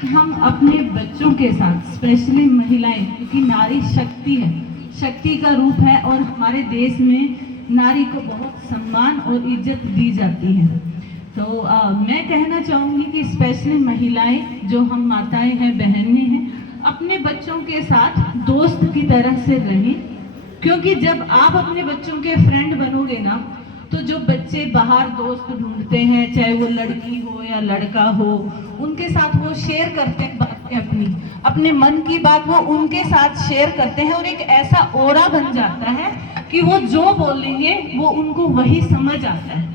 तक हम अपने बच्चों के साथ, स्पेशली महिलाएं, क्योंकि नारी शक्ति है, शक्ति का रूप है और हमारे देश में नारी को बहुत सम्मान और इज्जत दी जाती है। तो मैं कहना चाहूँगी कि स्पेशली महिलाएं, जो हम माताएं हैं, बहनें हैं, अपने बच्चों के साथ दोस्त की तरह से रहें, क्योंकि जब आप अपने बच्चों के फ्रेंड बनोगे ना, तो जो बच्चे बाहर दोस्त ढूंढते हैं, चाहे वो लड़की हो या लड़का हो, उनके साथ वो शेयर करते हैं बातें, अपने मन की बात वो उनके साथ शेयर करते हैं और एक ऐसा ओरा बन जाता है कि वो जो बोलेंगे वो उनको वही समझ आता है।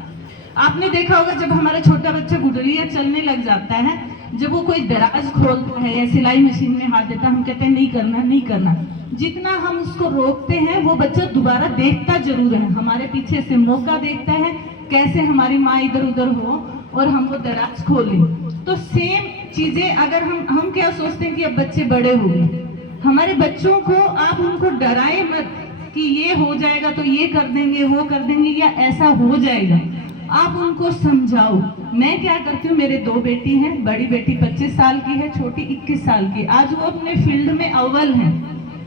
आपने देखा होगा जब हमारा छोटा बच्चा गुडलिया चलने लग जाता है, जब वो कोई दराज खोलता है या सिलाई मशीन में हाथ देता है, हम कहते हैं नहीं करना नहीं करना। जितना हम उसको रोकते हैं वो बच्चा दोबारा देखता जरूर है, हमारे पीछे से मौका देखता है कैसे हमारी माँ इधर उधर हो और हम वो दराज खोलें। तो सेम चीजें अगर हम क्या सोचते हैं कि अब बच्चे बड़े हो गए, हमारे बच्चों को आप उनको डराए मत कि ये हो जाएगा तो ये कर देंगे, वो कर देंगे या ऐसा हो जाएगा। आप उनको समझाओ। मैं क्या करती हूँ, मेरे 2 बेटी हैं, बड़ी बेटी 25 साल की है, छोटी 21 साल की। आज वो अपने फील्ड में अव्वल है।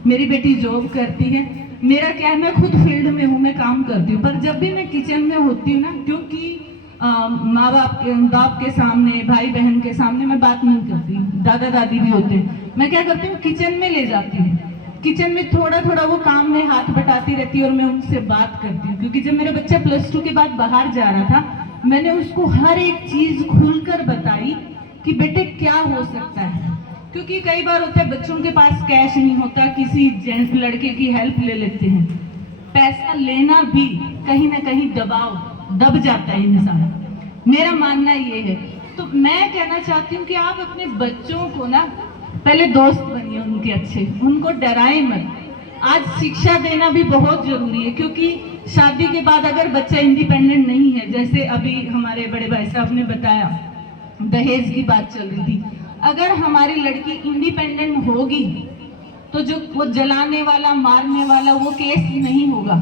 मेरी बेटी जॉब करती है, मेरा क्या है, मैं खुद फील्ड में हूँ, मैं काम करती हूँ, पर जब भी मैं किचन में होती हूँ ना, क्योंकि माँ बाप के सामने, भाई बहन के सामने मैं बात नहीं करती, दादा दादी भी होते हैं, मैं क्या करती हूँ, किचन में ले जाती हूँ। किचन में थोड़ा थोड़ा वो काम में हाथ बटाती रहती है और मैं उनसे बात करती हूँ। क्योंकि जब मेरा बच्चा +2 के बाद बाहर जा रहा था, मैंने उसको हर एक चीज खुलकर बताई कि बेटे क्या हो सकता है। क्योंकि कई बार होता है बच्चों के पास कैश नहीं होता, किसी जेंट्स लड़के की हेल्प ले लेते हैं। पैसा लेना भी कहीं ना कहीं दब जाता है इंसान, मेरा मानना ये है। तो मैं कहना चाहती हूँ कि आप अपने बच्चों को ना पहले दोस्त बनिए उनके अच्छे, उनको डराए मत। आज शिक्षा देना भी बहुत जरूरी है, क्योंकि शादी के बाद अगर बच्चा इंडिपेंडेंट नहीं है, जैसे अभी हमारे बड़े भाई साहब ने बताया दहेज की बात चल रही थी, अगर हमारी लड़की इंडिपेंडेंट होगी तो जो वो जलाने वाला, मारने वाला वो केस नहीं होगा,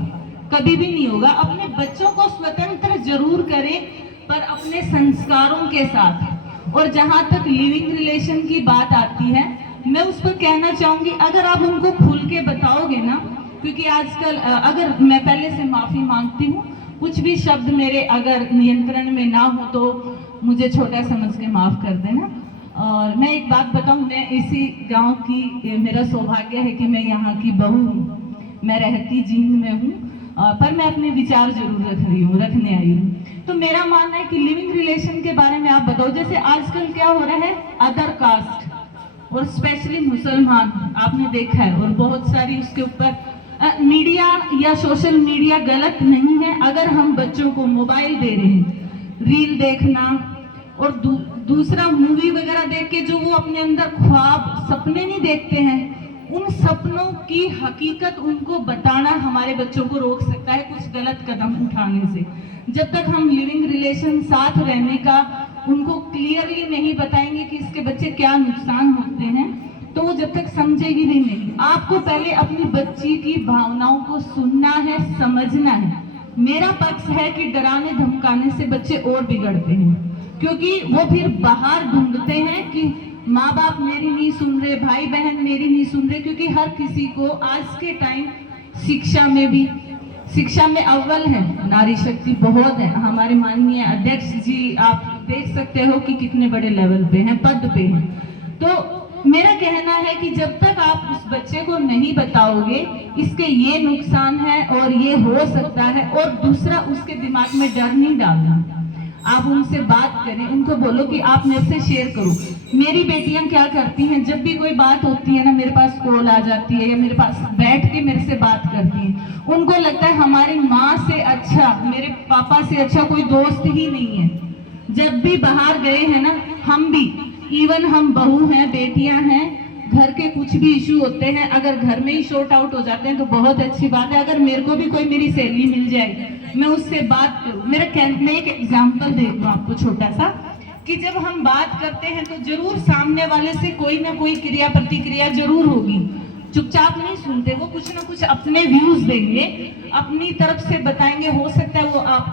कभी भी नहीं होगा। अपने बच्चों को स्वतंत्र जरूर करें, पर अपने संस्कारों के साथ। और जहां तक लिविंग रिलेशन की बात आती है, मैं उस पर कहना चाहूंगी, अगर आप उनको खुल के बताओगे ना, क्योंकि आजकल अगर मैं पहले से माफी मांगती हूँ, कुछ भी शब्द मेरे अगर नियंत्रण में ना हो तो मुझे छोटा समझ के माफ कर देना। और मैं एक बात बताऊं, मैं इसी गांव की, मेरा सौभाग्य है कि मैं यहाँ की बहू हूँ, मैं रहती जींद में हूँ, पर मैं अपने विचार जरूर रखने आई हूँ। तो मेरा मानना है कि लिविंग रिलेशन के बारे में आप बताओ। जैसे आजकल क्या हो रहा है, अदर कास्ट और स्पेशली मुसलमान, आपने देखा है, और बहुत सारी उसके ऊपर मीडिया या सोशल मीडिया गलत नहीं है। अगर हम बच्चों को मोबाइल दे रहे हैं, रील देखना और दूसरा मूवी वगैरह देख के जो वो अपने अंदर ख्वाब, सपने नहीं देखते हैं, उन सपनों की हकीकत उनको बताना हमारे बच्चों को रोक सकता है कुछ गलत कदम उठाने से। जब तक हम लिविंग रिलेशन साथ रहने का उनको क्लियरली नहीं बताएंगे कि इसके बच्चे क्या नुकसान होते हैं, तो वो जब तक समझेगी भी नहीं। आपको पहले अपनी बच्ची की भावनाओं को सुनना है, समझना है। मेरा पक्ष है कि डराने धमकाने से बच्चे और बिगड़ते हैं, क्योंकि वो फिर बाहर ढूंढते हैं कि माँ बाप मेरी नहीं सुन रहे, भाई बहन मेरी नहीं सुन रहे। क्योंकि हर किसी को आज के टाइम शिक्षा में अव्वल है, नारी शक्ति बहुत है। हमारे माननीय अध्यक्ष जी, आप देख सकते हो कि कितने बड़े लेवल पे हैं, पद पे हैं। तो मेरा कहना है कि जब तक आप उस बच्चे को नहीं बताओगे इसके ये नुकसान है और ये हो सकता है, और दूसरा उसके दिमाग में डर नहीं डालना। आप उनसे बात करें, उनको बोलो कि आप मेरे से शेयर करो। मेरी बेटियां क्या करती हैं, जब भी कोई बात होती है ना, मेरे पास कॉल आ जाती है या मेरे पास बैठ के मेरे से बात करती हैं। उनको लगता है हमारी माँ से अच्छा, मेरे पापा से अच्छा कोई दोस्त ही नहीं है। जब भी बाहर गए हैं ना, हम भी, इवन हम बहू हैं, बेटियां हैं, घर के कुछ भी इशू होते हैं, अगर घर में ही शॉर्ट आउट हो जाते हैं तो बहुत अच्छी बात है। अगर मेरे को भी कोई मेरी सहेली मिल जाए, मैं उससे बात करूं। मैं एक एग्जाम्पल दे दूं आपको छोटा सा, कि जब हम बात करते हैं तो जरूर सामने वाले से कोई ना कोई क्रिया प्रतिक्रिया जरूर होगी। चुपचाप नहीं सुनते, वो कुछ ना कुछ अपने व्यूज देंगे, अपनी तरफ से बताएंगे। हो सकता है वो आप